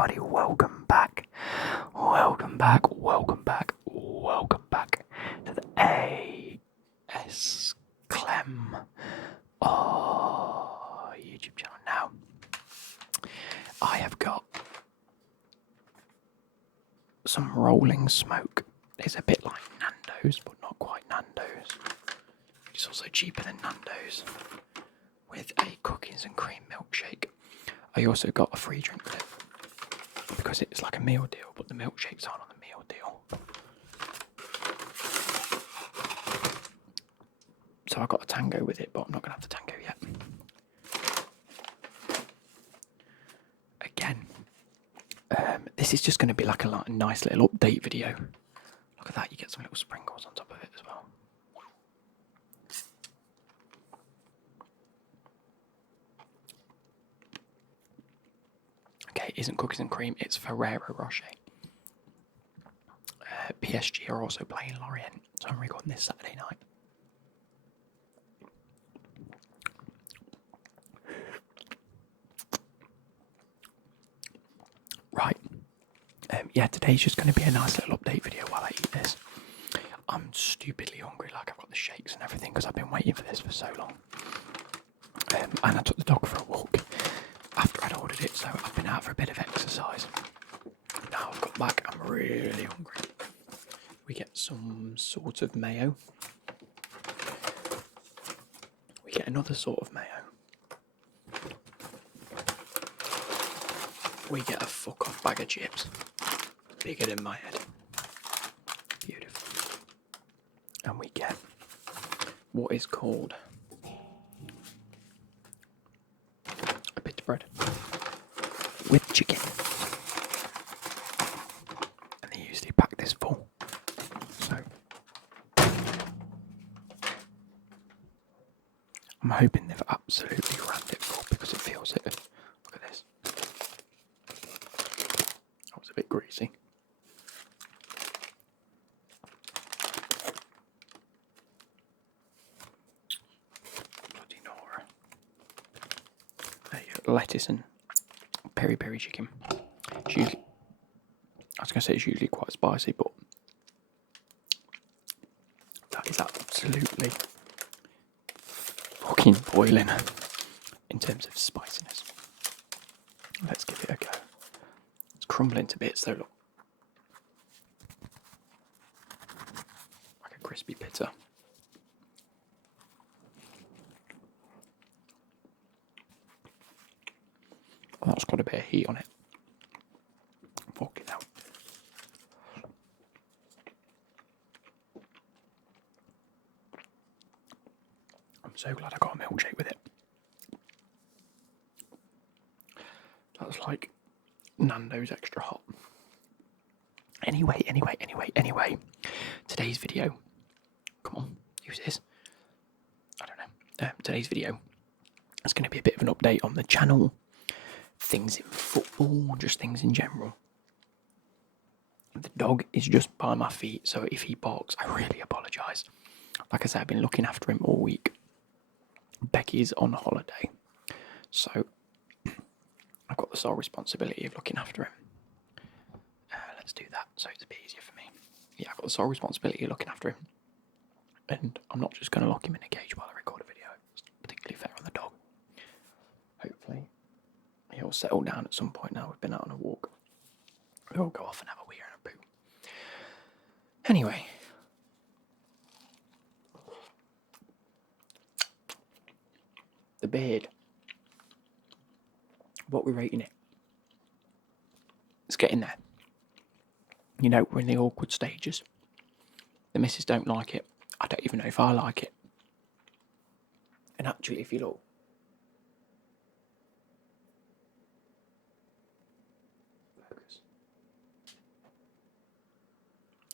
everybody, welcome back. Welcome back, welcome back, welcome back to the AS Clem YouTube channel. Now, I have got some rolling smoke. It's a bit like Nando's, but not quite Nando's. It's also cheaper than Nando's, with a cookies and cream milkshake. I also got a free drink with it because it's like a meal deal, but the milkshakes aren't on the meal deal. So I got a tango with it, but I'm not going to have the tango yet. Again, this is just going to be like a nice little update video. Look at that, you get some little sprinkles on top of it as well. Okay, it isn't cookies and cream, it's Ferrero Rocher. PSG are also playing Lorient, so I'm recording this Saturday night. Right, yeah, today's just going to be a nice little update video while I eat this. I'm stupidly hungry, like I've got the shakes and everything because I've been waiting for this for so long. And I took the dog for a walk after I'd ordered it, so I've been out for a bit of exercise. Now I've got back, I'm really hungry. We get some sort of mayo. We get another sort of mayo. We get a fuck off bag of chips. Bigger than my head. Beautiful. And we get what is called a bit of bread with chicken. And they usually pack this full. So I'm hoping they've absolutely rammed it full because it feels it. Look at this. That was a bit greasy. Bloody Nora. There you go. Lettuce and peri-peri chicken. It's usually, I was going to say it's usually quite spicy, but that is absolutely fucking boiling in terms of spiciness. Let's give it a go. It's crumbling to bits though, look. Like a crispy pizza. Oh, that's got a bit of heat on it. Fucking hell. I'm so glad I got a milkshake with it. That's like Nando's extra hot. Anyway. Today's video. Come on, use this. I don't know. Today's video is going to be a bit of an update on the channel. Things in football, just things in general. The dog is just by my feet, so if he barks, I really apologise. Like I said, I've been looking after him all week. Becky's on holiday, so I've got the sole responsibility of looking after him. Let's do that, so it's a bit easier for me. Yeah, I've got the sole responsibility of looking after him. And I'm not just going to lock him in a cage while I record a video. It's particularly fair on the dog. Hopefully, he'll settle down at some point now. We've been out on a walk. We'll go off and have a wee and a poo. Anyway. The beard. What we're rating it. It's getting there. You know, we're in the awkward stages. The missus don't like it. I don't even know if I like it. And actually, if you look,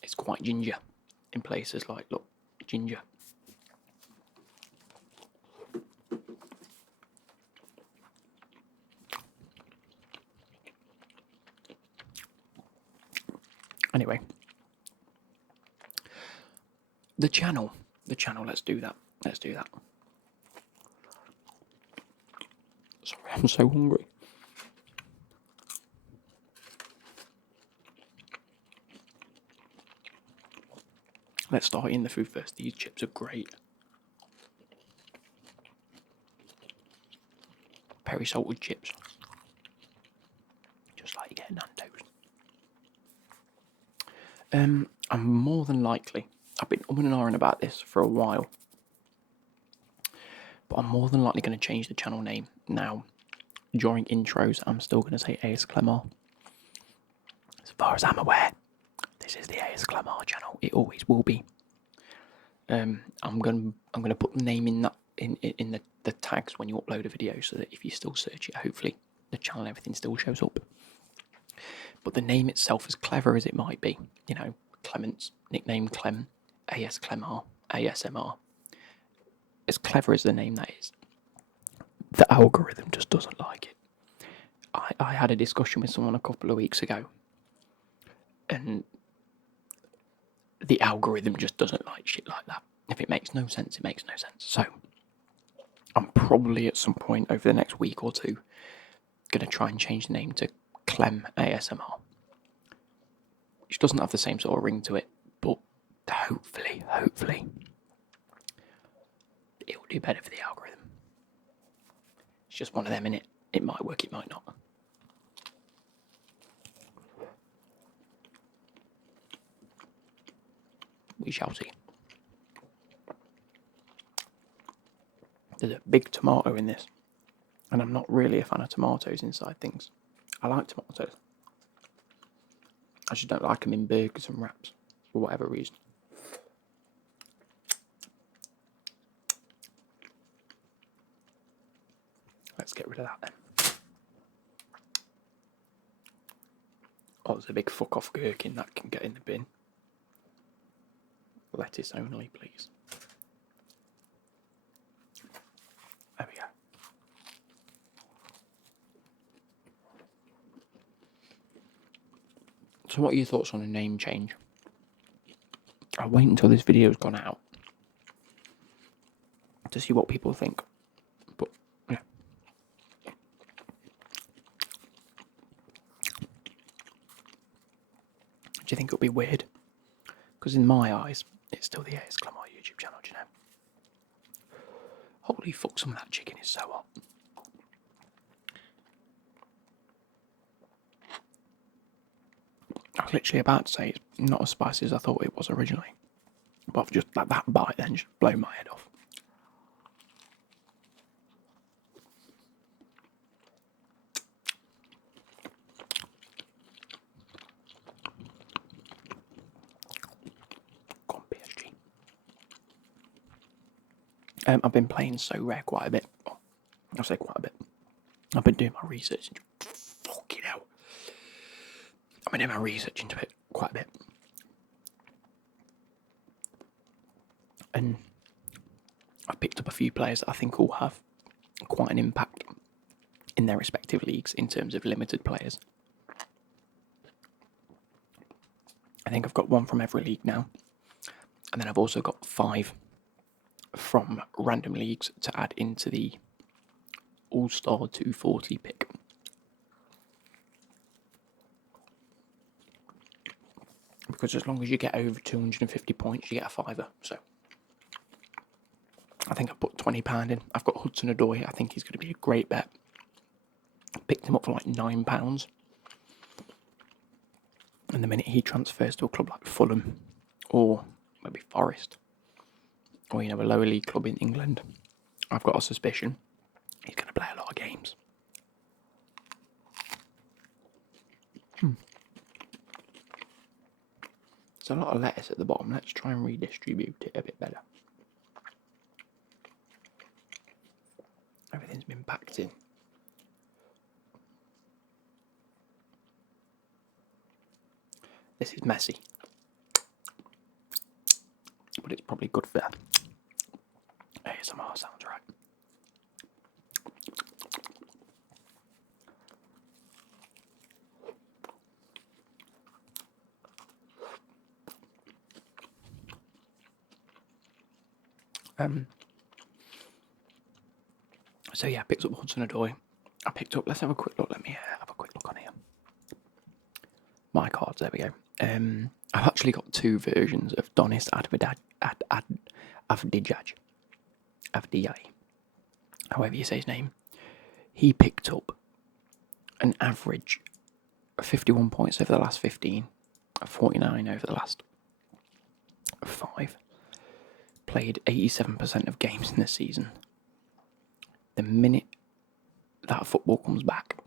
it's quite ginger in places like, look, ginger. Anyway, the channel, let's do that. Sorry, I'm so hungry. Let's start eating the food first. These chips are great. Peri salted chips. Just like you get Nando's. I'm more than likely, I've been umming and ahhing about this for a while, but I'm more than likely going to change the channel name now. During intros, I'm still going to say AS Clemar. As far as I'm aware, this is the AS Clemar channel. It always will be. I'm gonna put the name in that in the tags when you upload a video, so that if you still search it, hopefully the channel and everything still shows up. But the name itself, as clever as it might be, you know, Clement's nickname Clem, AS Clemar, ASMR. As clever as the name that is, the algorithm just doesn't like it. I had a discussion with someone a couple of weeks ago, and the algorithm just doesn't like shit like that. If it makes no sense, it makes no sense. So I'm probably at some point over the next week or two going to try and change the name to Clem ASMR, which doesn't have the same sort of ring to it, but hopefully it will do better for the algorithm. It's just one of them, innit? It might work, it might not. We shall see. There's a big tomato in this, and I'm not really a fan of tomatoes inside things. I like tomatoes. I just don't like them in burgers and wraps, for whatever reason. Let's get rid of that then. Oh, there's a big fuck off gherkin that can get in the bin. Lettuce only, please. There we go. So what are your thoughts on a name change? I'll wait until this video's gone out to see what people think. But, yeah. Do you think it'll be weird? Because in my eyes, it's still the AS Clemar YouTube channel, do you know? Holy fuck, some of that chicken is so hot. I was literally about to say it's not as spicy as I thought it was originally. But I've just, that bite then just blown my head off. Go on, PSG. I've been playing SoRare quite a bit. I'll say quite a bit. I've been doing my research into it. Fucking hell. I've been doing my research into it quite a bit. And I've picked up a few players that I think will have quite an impact in their respective leagues in terms of limited players. I think I've got one from every league now. And then I've also got 5 from random leagues to add into the All-Star 240 pick. Because as long as you get over 250 points, you get a fiver. So I think I put £20 in. I've got Hudson-Odoi. I think he's going to be a great bet. Picked him up for like £9. And the minute he transfers to a club like Fulham or maybe Forest or, you know, a lower league club in England, I've got a suspicion he's going to play a lot of games. There's a lot of lettuce at the bottom. Let's try and redistribute it a bit better. Everything's been packed in. This is messy, but it's probably good for ASMR, sounds right. So yeah, I picked up Hudson-Odoi. I picked up, let's have a quick look, let me have a quick look on here. My cards, there we go. I've actually got two versions of Donis Avdijaj, however you say his name. He picked up an average of 51 points over the last 15, 49 over the last 5. Played 87% of games in the season. The minute that football comes back,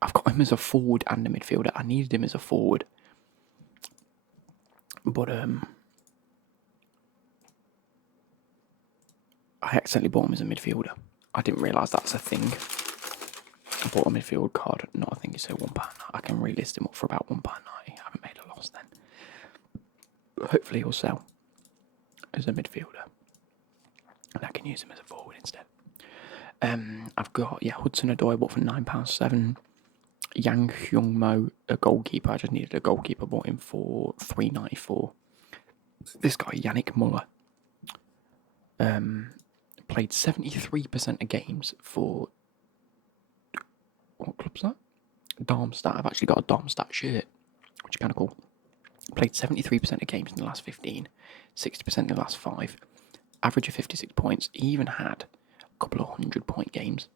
I've got him as a forward and a midfielder. I needed him as a forward, but I accidentally bought him as a midfielder. I didn't realise that's a thing. I bought a midfield card, not a thing, so £1. I can relist him up for about £1.90. I haven't made a loss then. But hopefully he'll sell as a midfielder, and I can use him as a forward instead. I've got Hudson-Odoi bought for £9.7. Yang Hyung Mo, a goalkeeper. I just needed a goalkeeper. Bought him for £3.94. This guy Yannick Muller played 73% of games for what club's that? Darmstadt. I've actually got a Darmstadt shirt, which is kind of cool. Played 73% of games in the last 15, 60% in the last 5. Average of 56 points. He even had a couple of 100-point games.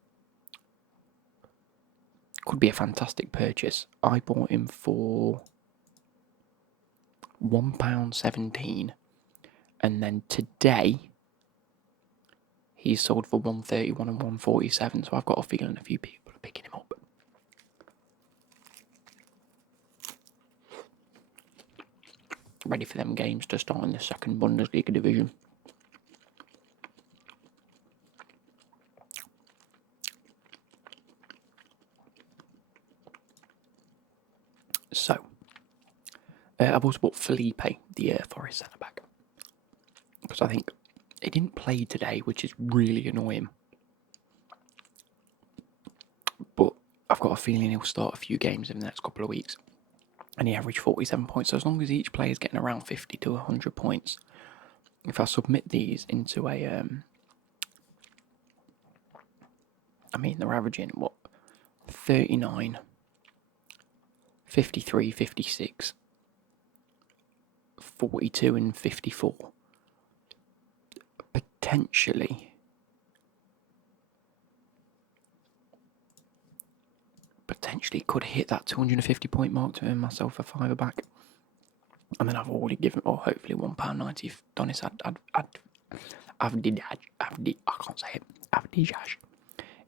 Could be a fantastic purchase. I bought him for £1.17, and then today he's sold for £1.31 and £1.47. So I've got a feeling a few people are picking him up. Ready for them games to start in the second Bundesliga division. So, I've also bought Felipe, the Forest centre-back, because I think he didn't play today, which is really annoying. But I've got a feeling he'll start a few games in the next couple of weeks, and he averaged 47 points. So as long as each player is getting around 50 to 100 points, if I submit these into a, they're averaging, 39, 53, 56, 42 and 54. Potentially could hit that 250 point mark to earn myself a £5 back. And then I've already given, hopefully £1.90 if Donis Avdijaj.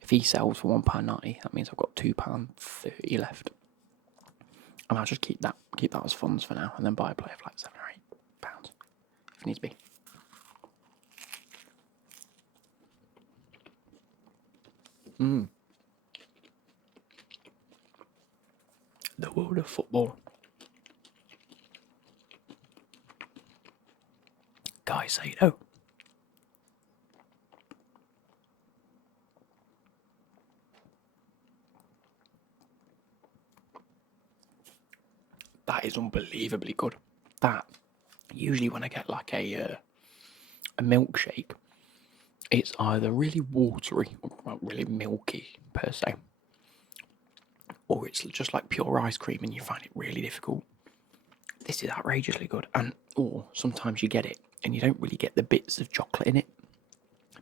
If he sells for £1.90, that means I've got £2.30 left. And I'll just keep that as funds for now, and then buy a player for like £7 or £8 if needs be. The world of football. Caicedo. That is unbelievably good. That, usually when I get like a milkshake, it's either really watery or not really milky per se, or it's just like pure ice cream and you find it really difficult. This is outrageously good. Or sometimes you get it and you don't really get the bits of chocolate in it.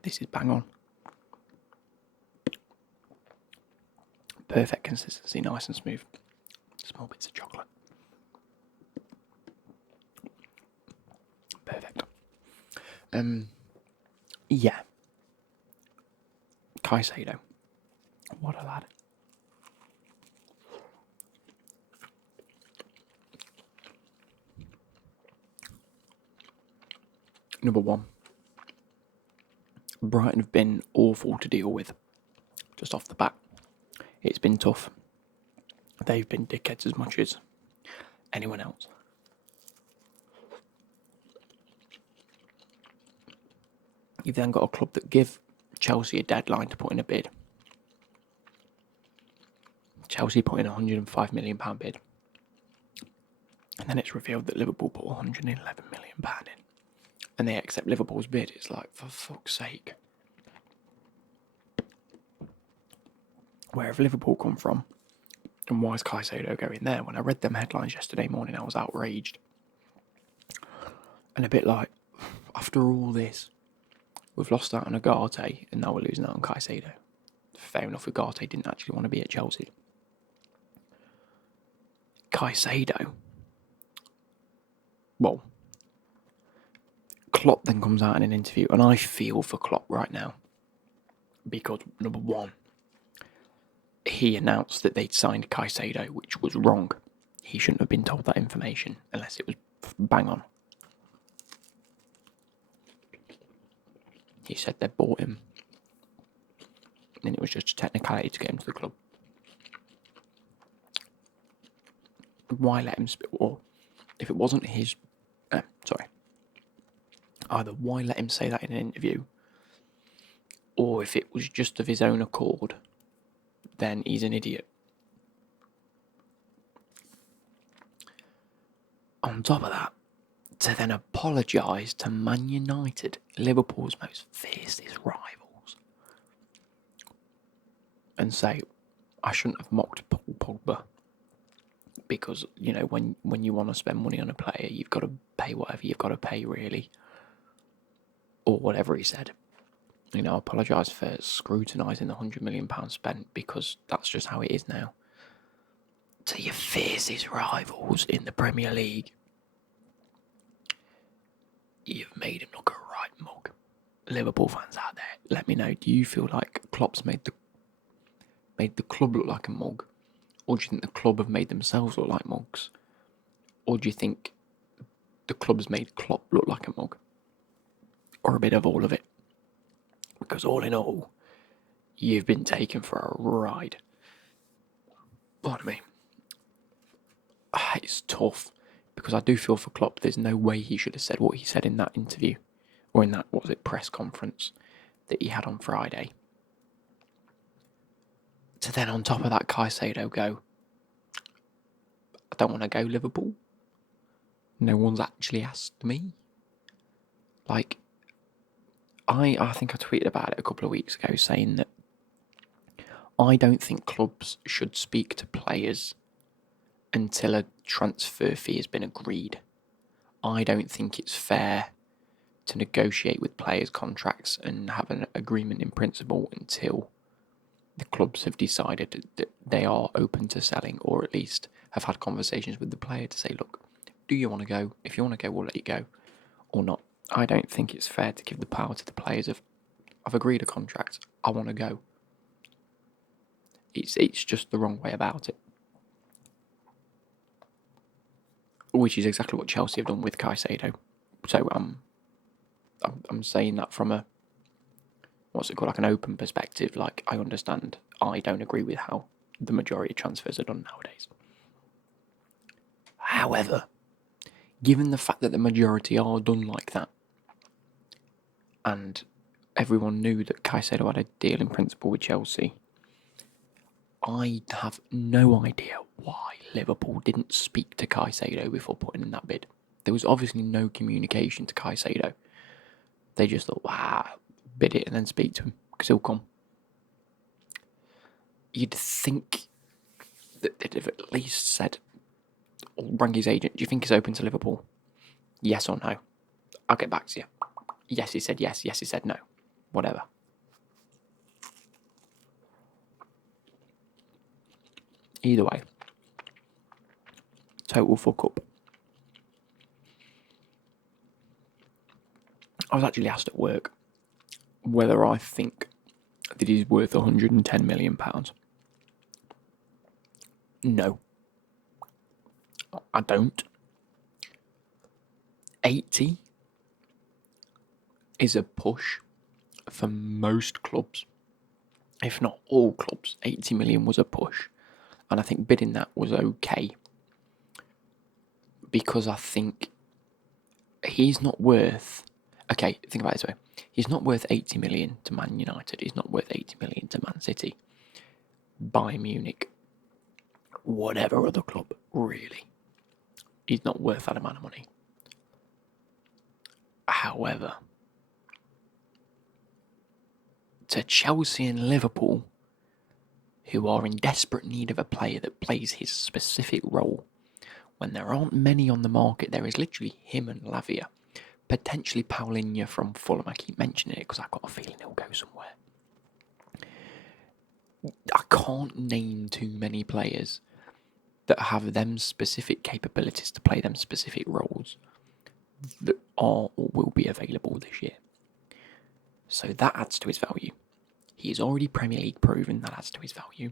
This is bang on. Perfect consistency, nice and smooth. Small bits of chocolate. Perfect. Yeah. Caicedo. What a lad. Number 1. Brighton have been awful to deal with. Just off the bat. It's been tough. They've been dickheads as much as anyone else. You've then got a club that give Chelsea a deadline to put in a bid. Chelsea put in a £105 million bid. And then it's revealed that Liverpool put £111 million in. And they accept Liverpool's bid. It's like, for fuck's sake. Where have Liverpool come from? And why is Caicedo going there? When I read them headlines yesterday morning, I was outraged. And a bit like, after all this, we've lost out on Ugarte and now we're losing out on Caicedo. Fair enough, Ugarte didn't actually want to be at Chelsea. Caicedo, well, Klopp then comes out in an interview, and I feel for Klopp right now. Because, number one, he announced that they'd signed Caicedo, which was wrong. He shouldn't have been told that information unless it was bang on. He said they'd bought him, and it was just a technicality to get him to the club. Why let him... Or, if it wasn't his... Either why let him say that in an interview, or if it was just of his own accord, then he's an idiot. On top of that, to then apologise to Man United, Liverpool's most fiercest rivals, and say, I shouldn't have mocked Paul Pogba, because, you know, when you want to spend money on a player, you've got to pay whatever you've got to pay, really. Or whatever he said. You know, apologise for scrutinising the £100 million spent, because that's just how it is now. To your fiercest rivals in the Premier League, you've made him look a right mug. Liverpool fans out there, let me know, do you feel like Klopp's made the club look like a mug? Or do you think the club have made themselves look like mugs? Or do you think the club's made Klopp look like a mug? Or a bit of all of it? Because all in all, you've been taken for a ride. Pardon me. It's tough, because I do feel for Klopp. There's no way he should have said what he said in that interview, or in that, what was it, press conference that he had on Friday. To then on top of that, Caicedo go, I don't want to go, Liverpool. No one's actually asked me. Like, I think I tweeted about it a couple of weeks ago, saying that I don't think clubs should speak to players until a transfer fee has been agreed. I don't think it's fair to negotiate with players' contracts and have an agreement in principle until the clubs have decided that they are open to selling, or at least have had conversations with the player to say, look, do you want to go? If you want to go, we'll let you go, or not. I don't think it's fair to give the power to the players of, I've agreed a contract, I want to go. It's just the wrong way about it. Which is exactly what Chelsea have done with Caicedo. So I'm saying that from a, what's it called, like an open perspective. Like, I understand, I don't agree with how the majority of transfers are done nowadays. However, given the fact that the majority are done like that, and everyone knew that Caicedo had a deal in principle with Chelsea, I have no idea why Liverpool didn't speak to Caicedo before putting in that bid. There was obviously no communication to Caicedo. They just thought, bid it and then speak to him, because he'll come. You'd think that they'd have at least said, or rang his agent, do you think he's open to Liverpool? Yes or no? I'll get back to you. Yes, he said yes. Yes, he said no. Whatever. Either way, total fuck up. I was actually asked at work whether I think that he's worth £110 million. No. I don't. 80 is a push for most clubs, if not all clubs. 80 million was a push, and I think bidding that was okay, because I think he's not worth... Okay, think about it this way. He's not worth 80 million to Man United. He's not worth 80 million to Man City, Bayern Munich, whatever other club, really. He's not worth that amount of money. However, to Chelsea and Liverpool, who are in desperate need of a player that plays his specific role. When there aren't many on the market, there is literally him and Lavia. Potentially Paulinho from Fulham. I keep mentioning it because I've got a feeling he'll go somewhere. I can't name too many players that have them specific capabilities to play them specific roles that are or will be available this year. So that adds to his value. He is already Premier League proven, that adds to his value.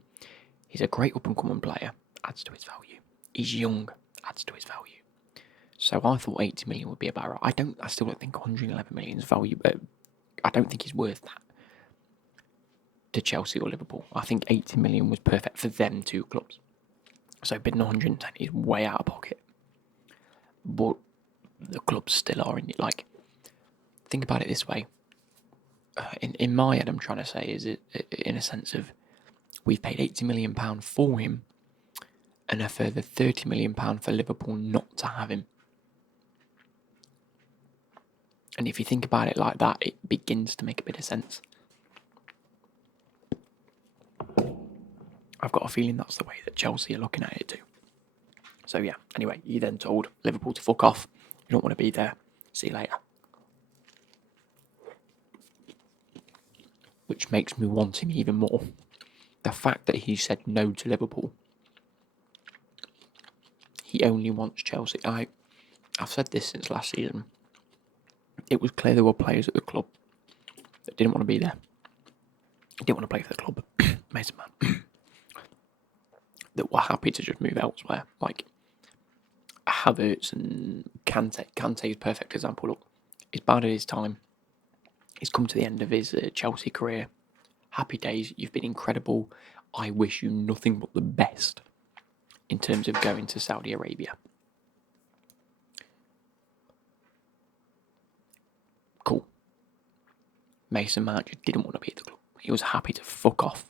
He's a great up-and-coming player, adds to his value. He's young, adds to his value. So I thought 80 million would be about right. I still don't think 111 million is value, but I don't think he's worth that to Chelsea or Liverpool. I think 80 million was perfect for them two clubs. So bidding 110 is way out of pocket. But the clubs still are in it. Like, think about it this way. In my head, I'm trying to say is it in a sense of we've paid £80 million for him and a further £30 million for Liverpool not to have him. And if you think about it like that, it begins to make a bit of sense. I've got a feeling that's the way that Chelsea are looking at it too. So yeah, anyway, he then told Liverpool to fuck off. You don't want to be there. See you later. Which makes me want him even more. The fact that he said no to Liverpool. He only wants Chelsea. I've said this since last season. It was clear there were players at the club that didn't want to be there. Didn't want to play for the club. Mason Mount. That were happy to just move elsewhere. Like Havertz and Kante. Kante is a perfect example. Look, he's bad at his time. He's come to the end of his Chelsea career. Happy days. You've been incredible. I wish you nothing but the best in terms of going to Saudi Arabia. Cool. Mason Mount just didn't want to be at the club. He was happy to fuck off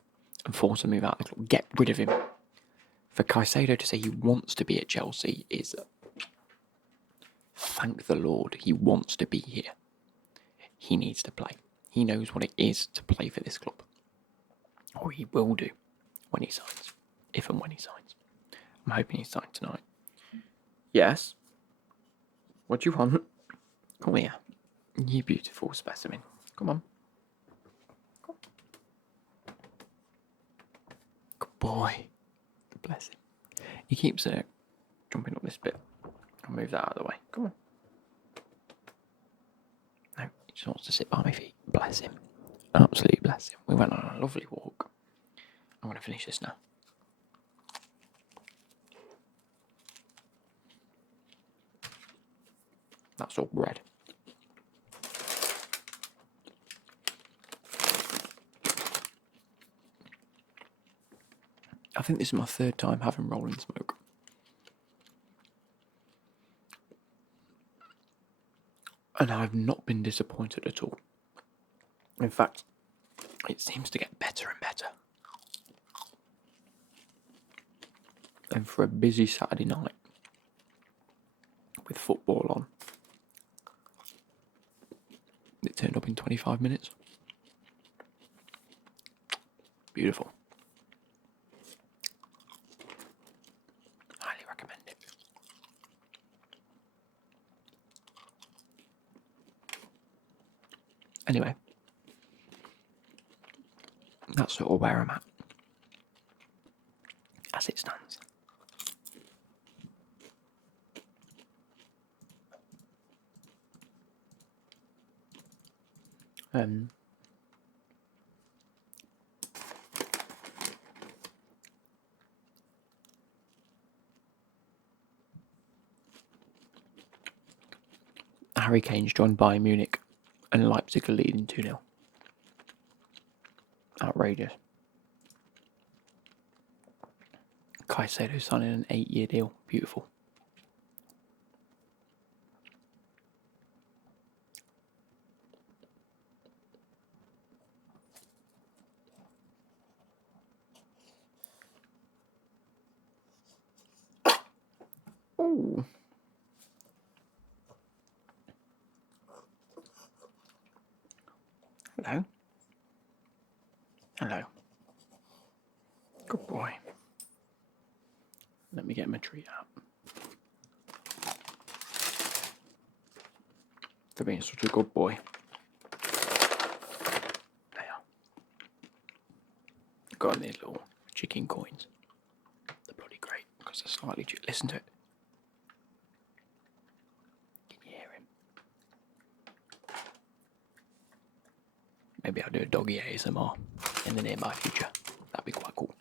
and force a move out of the club. Get rid of him. For Caicedo to say he wants to be at Chelsea is, thank the Lord, he wants to be here. He needs to play. He knows what it is to play for this club. Or he will do when he signs. If and when he signs. I'm hoping he signs tonight. Yes? What do you want? Come here. You beautiful specimen. Come on. Good boy. Bless him. He keeps jumping up this bit. I'll move that out of the way. Come on. No, he just wants to sit by my feet. Bless him. Absolutely bless him. We went on a lovely walk. I'm going to finish this now. That's all bread. I think this is my third time having rolling smoke. And I've not been disappointed at all. In fact, it seems to get better and better. And for a busy Saturday night, with football on, it turned up in 25 minutes. Beautiful. Highly recommend it. Anyway, that's sort of where I'm at, as it stands. Harry Kane's joined Bayern Munich and Leipzig are leading 2-0. Outrageous. Caicedo signing an 8-year deal. Beautiful. Ooh. Hello. Hello. Good boy. Let me get my treat out. For being such a good boy. There. Got these little chicken coins. They're bloody great because they're slightly. Listen to it. Can you hear him? Maybe I'll do a doggy ASMR in the nearby future. That'd be quite cool.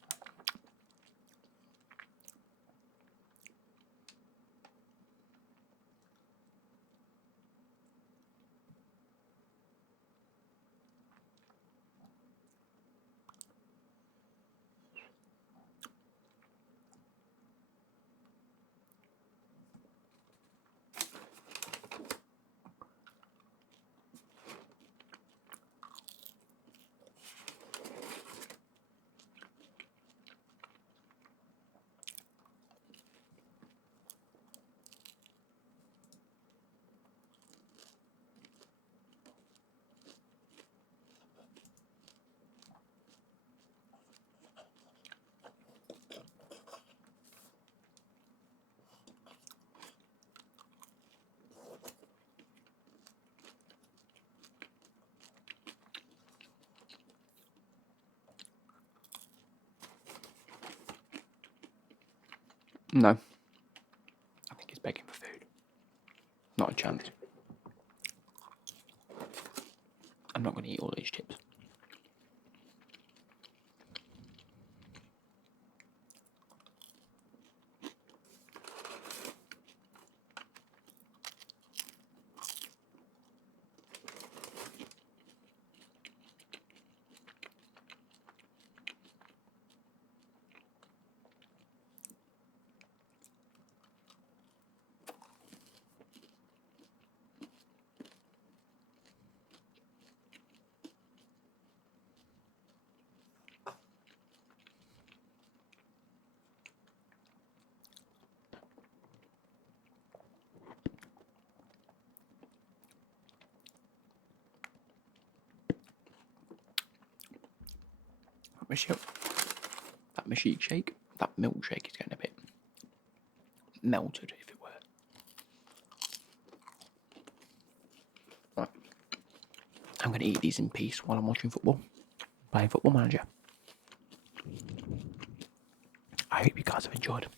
No. I think he's begging for food. Not a chance. I'm not going to eat all these chips. That milkshake, that milkshake is getting a bit melted, if it were. Right. I'm going to eat these in peace while I'm watching football, playing Football Manager. I hope you guys have enjoyed.